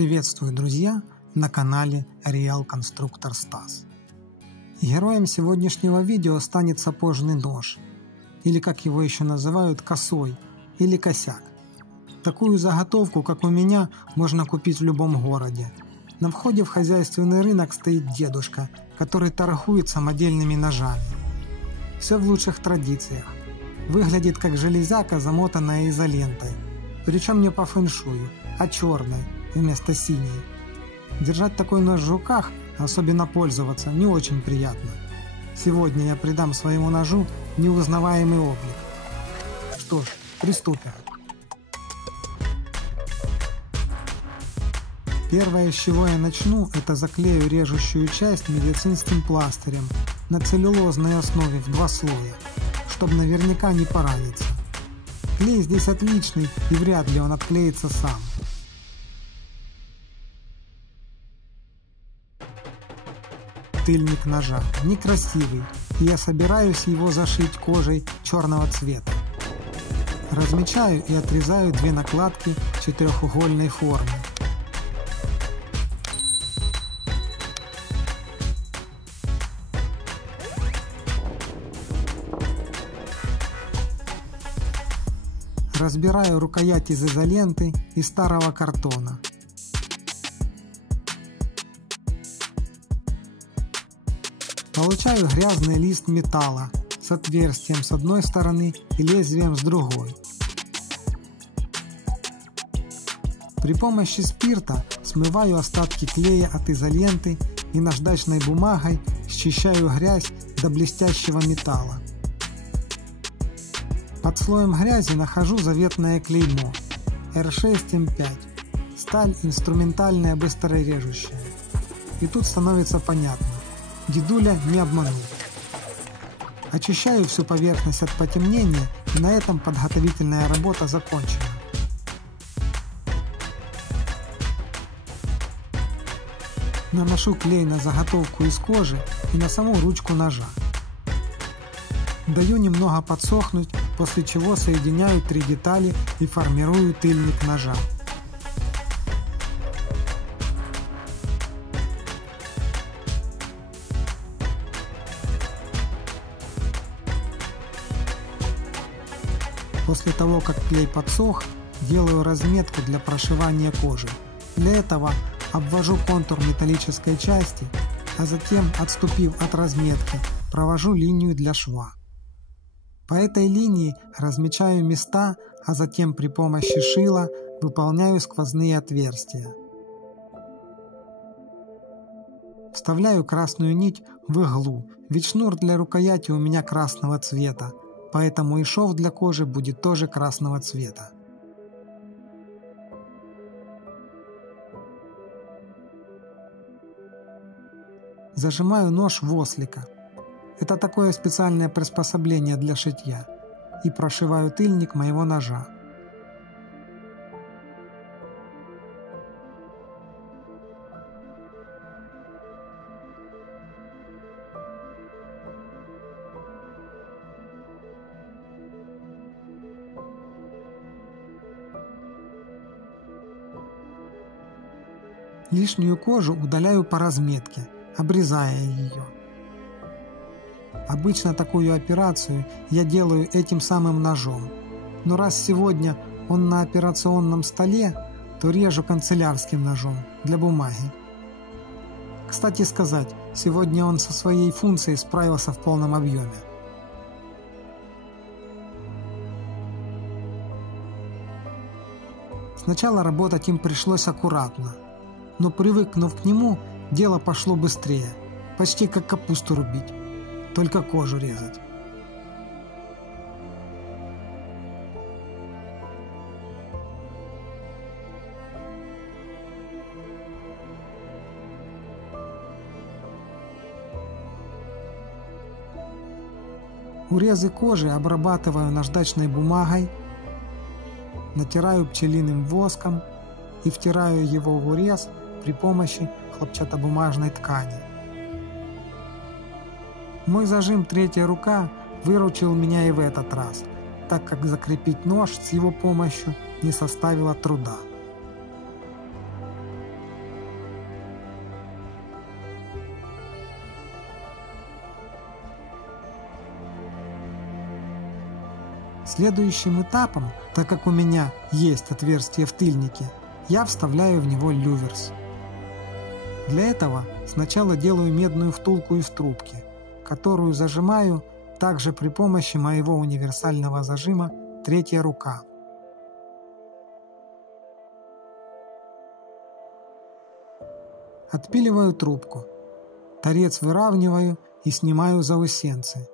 Приветствую, друзья, на канале Real Constructor Стас. Героем сегодняшнего видео станет сапожный нож, или как его еще называют, косой или косяк. Такую заготовку, как у меня, можно купить в любом городе. На входе в хозяйственный рынок стоит дедушка, который торгует самодельными ножами. Все в лучших традициях. Выглядит как железяка, замотанная изолентой. Причем не по фэншую, а черной вместо синей. Держать такой нож в руках, особенно пользоваться, не очень приятно. Сегодня я придам своему ножу неузнаваемый облик. Что ж, приступим. Первое, с чего я начну, это заклею режущую часть медицинским пластырем на целлюлозной основе в 2 слоя, чтобы наверняка не пораниться. Клей здесь отличный, и вряд ли он отклеится сам. Тыльник ножа некрасивый, и я собираюсь его зашить кожей черного цвета. Размечаю и отрезаю 2 накладки четырехугольной формы. Разбираю рукоять из изоленты и старого картона. Получаю грязный лист металла с отверстием с одной стороны и лезвием с другой. При помощи спирта смываю остатки клея от изоленты и наждачной бумагой счищаю грязь до блестящего металла. Под слоем грязи нахожу заветное клеймо R6M5, сталь инструментальная быстрорежущая. И тут становится понятно, дедуля не обманул. Очищаю всю поверхность от потемнения, и на этом подготовительная работа закончена. Наношу клей на заготовку из кожи и на саму ручку ножа. Даю немного подсохнуть, после чего соединяю 3 детали и формирую тыльник ножа. После того, как клей подсох, делаю разметку для прошивания кожи. Для этого обвожу контур металлической части, а затем, отступив от разметки, провожу линию для шва. По этой линии размечаю места, а затем при помощи шила выполняю сквозные отверстия. Вставляю красную нить в иглу, ведь шнур для рукояти у меня красного цвета, поэтому и шов для кожи будет тоже красного цвета. Зажимаю нож в ослика. Это такое специальное приспособление для шитья. И прошиваю тыльник моего ножа. Лишнюю кожу удаляю по разметке, обрезая ее. Обычно такую операцию я делаю этим самым ножом, но раз сегодня он на операционном столе, то режу канцелярским ножом для бумаги. Кстати сказать, сегодня он со своей функцией справился в полном объеме. Сначала работать им пришлось аккуратно, но привыкнув к нему, дело пошло быстрее, почти как капусту рубить. Только кожу резать. Урезы кожи обрабатываю наждачной бумагой, натираю пчелиным воском и втираю его в урез при помощи хлопчатобумажной ткани. Мой зажим «Третья рука» выручил меня и в этот раз, так как закрепить нож с его помощью не составило труда. Следующим этапом, так как у меня есть отверстие в тыльнике, я вставляю в него люверс. Для этого сначала делаю медную втулку из трубки, которую зажимаю также при помощи моего универсального зажима «Третья рука». Отпиливаю трубку, торец выравниваю и снимаю заусенцы.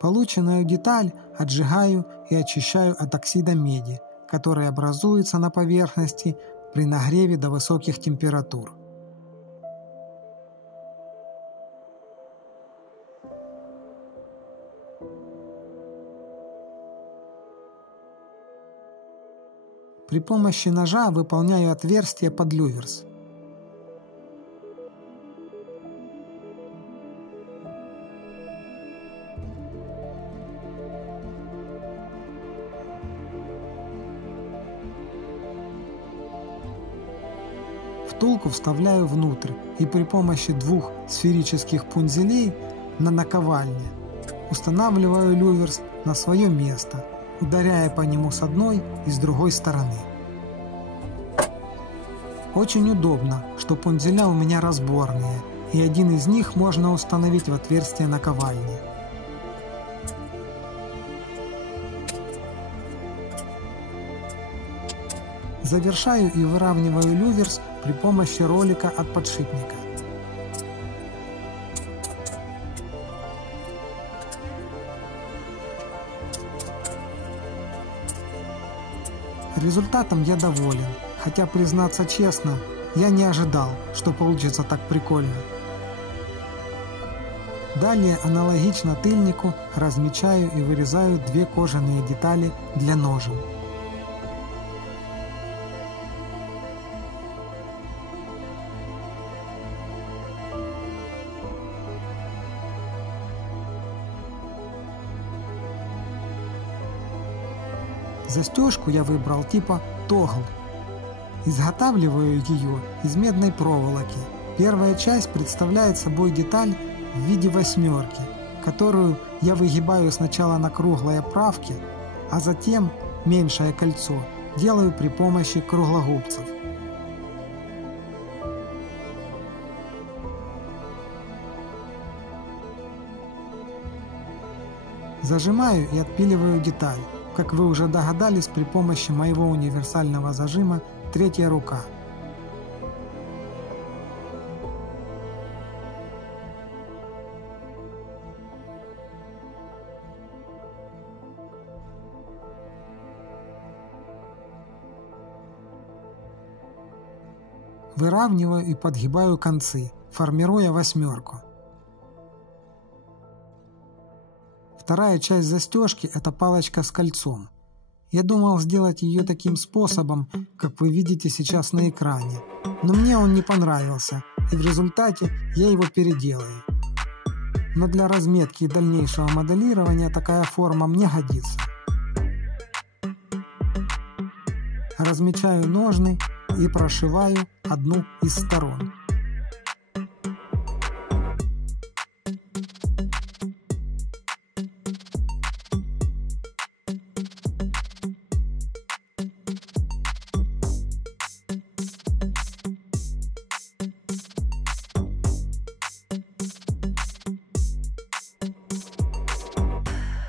Полученную деталь отжигаю и очищаю от оксида меди, который образуется на поверхности при нагреве до высоких температур. При помощи ножа выполняю отверстие под люверс. Втулку вставляю внутрь и при помощи двух сферических пунзелей на наковальне устанавливаю люверс на свое место, ударяя по нему с одной и с другой стороны. Очень удобно, что пунзеля у меня разборные, и один из них можно установить в отверстие наковальни. Завершаю и выравниваю люверс при помощи ролика от подшипника. Результатом я доволен, хотя, признаться честно, я не ожидал, что получится так прикольно. Далее аналогично тыльнику размечаю и вырезаю две кожаные детали для ножен. Застежку я выбрал типа тогл. Изготавливаю ее из медной проволоки. Первая часть представляет собой деталь в виде восьмерки, которую я выгибаю сначала на круглой оправке, а затем меньшее кольцо делаю при помощи круглогубцев. Зажимаю и отпиливаю деталь, как вы уже догадались, при помощи моего универсального зажима «Третья рука». Выравниваю и подгибаю концы, формируя восьмерку. Вторая часть застежки – это палочка с кольцом. Я думал сделать ее таким способом, как вы видите сейчас на экране, но мне он не понравился, и в результате я его переделаю. Но для разметки и дальнейшего моделирования такая форма мне годится. Размечаю ножны и прошиваю одну из сторон.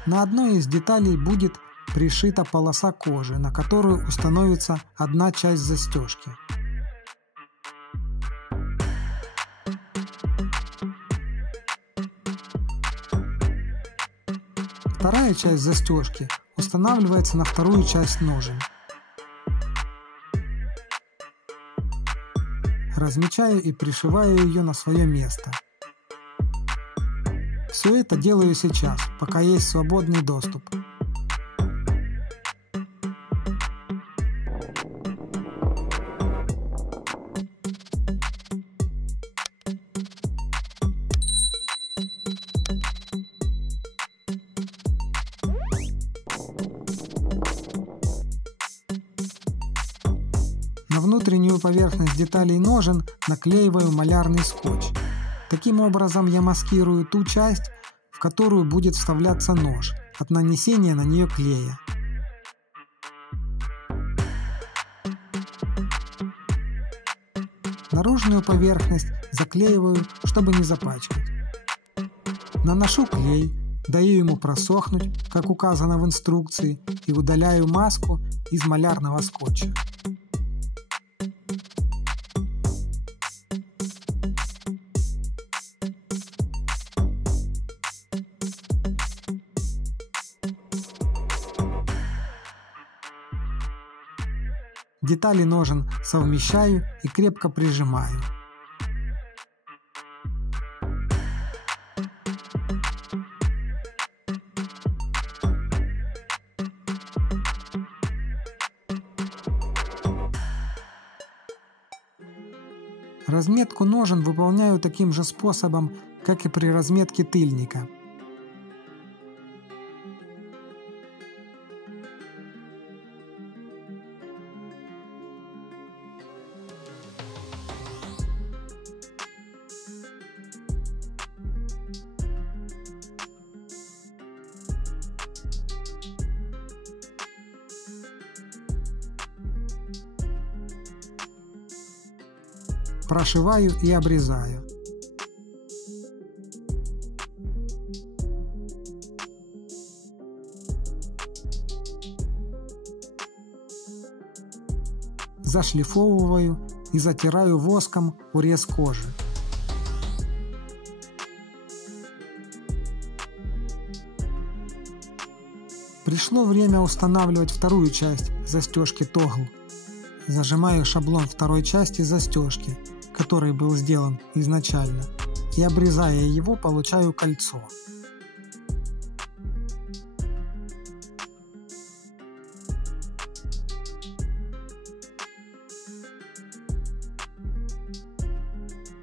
На одной из деталей будет пришита полоса кожи, на которую установится одна часть застежки. Вторая часть застежки устанавливается на вторую часть ножен. Размечаю и пришиваю ее на свое место. Все это делаю сейчас, пока есть свободный доступ. На внутреннюю поверхность деталей ножен наклеиваю малярный скотч. Таким образом я маскирую ту часть, в которую будет вставляться нож, от нанесения на нее клея. Наружную поверхность заклеиваю, чтобы не запачкать. Наношу клей, даю ему просохнуть, как указано в инструкции, и удаляю маску из малярного скотча. Детали ножен совмещаю и крепко прижимаю. Разметку ножен выполняю таким же способом, как и при разметке тыльника. Прошиваю и обрезаю. Зашлифовываю и затираю воском урез кожи. Пришло время устанавливать вторую часть застежки тогл. Зажимаю шаблон второй части застежки, который был сделан изначально, и обрезая его, получаю кольцо.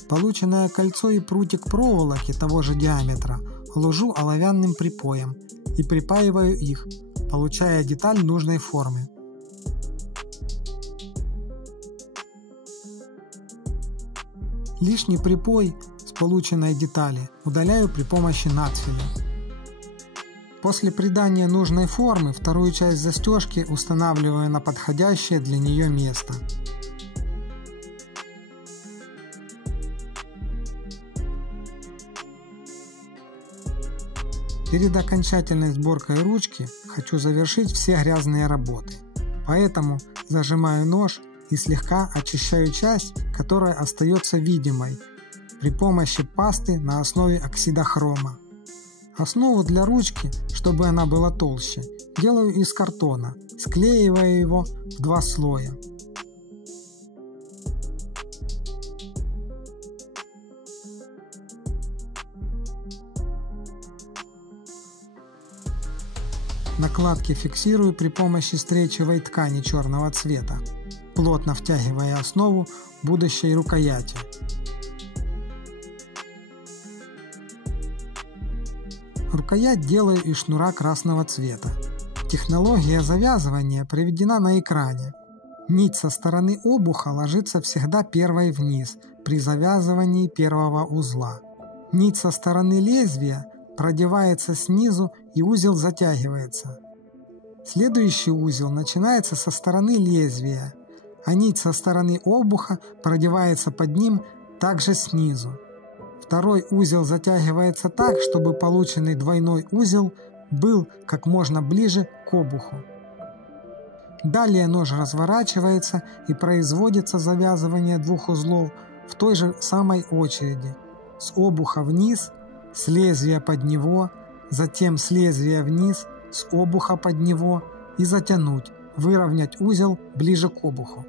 Полученное кольцо и прутик проволоки того же диаметра ложу оловянным припоем и припаиваю их, получая деталь нужной формы. Лишний припой с полученной детали удаляю при помощи надфиля. После придания нужной формы вторую часть застежки устанавливаю на подходящее для нее место. Перед окончательной сборкой ручки хочу завершить все грязные работы, поэтому зажимаю нож и слегка очищаю часть, которая остается видимой, при помощи пасты на основе оксида хрома. Основу для ручки, чтобы она была толще, делаю из картона, склеивая его в 2 слоя. Накладки фиксирую при помощи стречевой ткани черного цвета, плотно втягивая основу будущей рукояти. Рукоять делаю из шнура красного цвета. Технология завязывания приведена на экране. Нить со стороны обуха ложится всегда первой вниз при завязывании первого узла. Нить со стороны лезвия продевается снизу и узел затягивается. Следующий узел начинается со стороны лезвия, а нить со стороны обуха продевается под ним также снизу. Второй узел затягивается так, чтобы полученный двойной узел был как можно ближе к обуху. Далее нож разворачивается и производится завязывание 2 узлов в той же самой очереди: с обуха вниз, с лезвия под него, затем с лезвия вниз, с обуха под него и затянуть, выровнять узел ближе к обуху.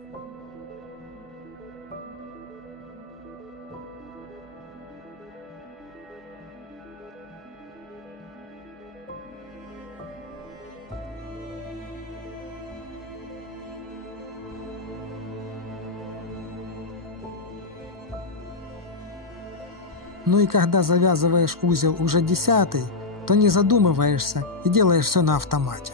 Ну и когда завязываешь узел уже 10-й, то не задумываешься и делаешь все на автомате.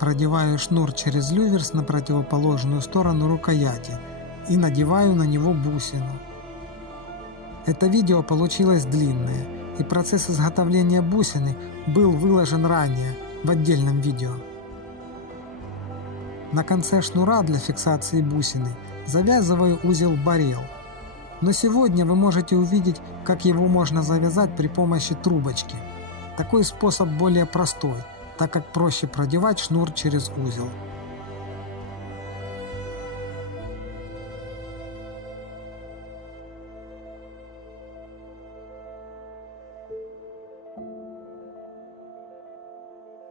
продеваю шнур через люверс на противоположную сторону рукояти и надеваю на него бусину. Это видео получилось длинное, и процесс изготовления бусины был выложен ранее в отдельном видео. На конце шнура для фиксации бусины завязываю узел баррел. Но сегодня вы можете увидеть, как его можно завязать при помощи трубочки. Такой способ более простой, так как проще продевать шнур через узел.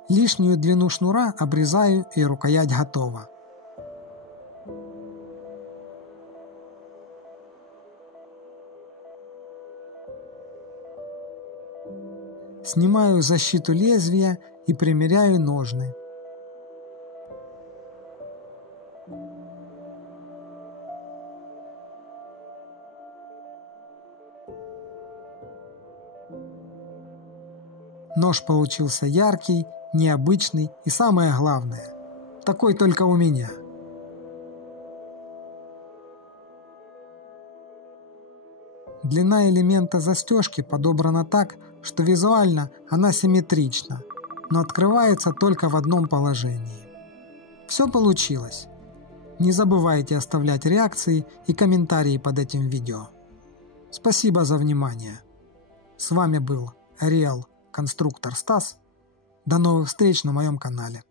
Лишнюю длину шнура обрезаю, и рукоять готова. Снимаю защиту лезвия и примеряю ножны. Нож получился яркий, необычный и, самое главное, такой только у меня. Длина элемента застежки подобрана так, что визуально она симметрична, но открывается только в одном положении. Все получилось. Не забывайте оставлять реакции и комментарии под этим видео. Спасибо за внимание. С вами был Real Конструктор Стас. До новых встреч на моем канале.